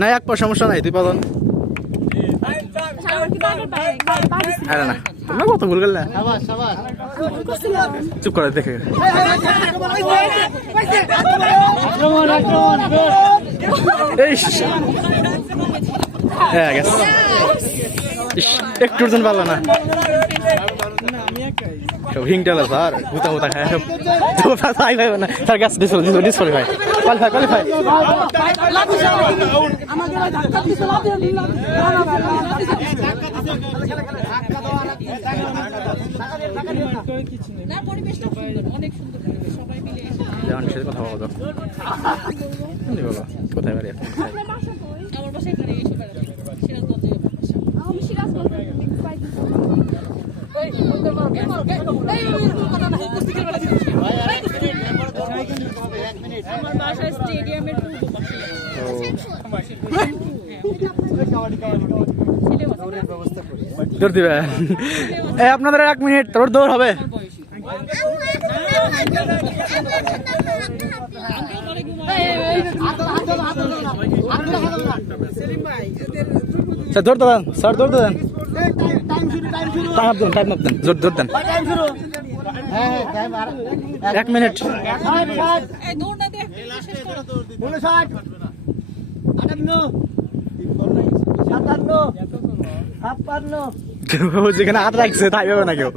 না এক পর সমস্যা নাই তুই পাবন আরে না তোমরা কত ভুল করলে চুপ করে দেখে একটুর জন্য পারলো না সব হিংটালা স্যার হুতা হুতা খায় সব ভাই ভাই না স্যার গ্যাস ডিসফলি ভাই কোয়ালিফাই কথা বলো কোথায় বাড়ি আমার বাসা স্টেডিয়ামের দৌড় দিবে আপনাদের 1 মিনিট তোর দৌড় হবে স্যার দৌড় দেন স্যার দৌড় দেন টাইম দেন জোর দৌড় দেন 1 মিনিট যেখানে হাত রাখছে তাই পাবে না কেউ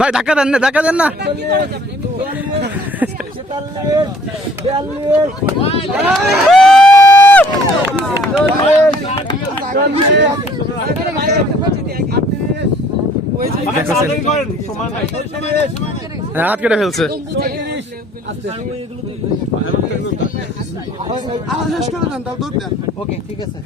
ভাই ধাক্কা দেন না হাত কেটে ফেলছে ওকে ঠিক আছে।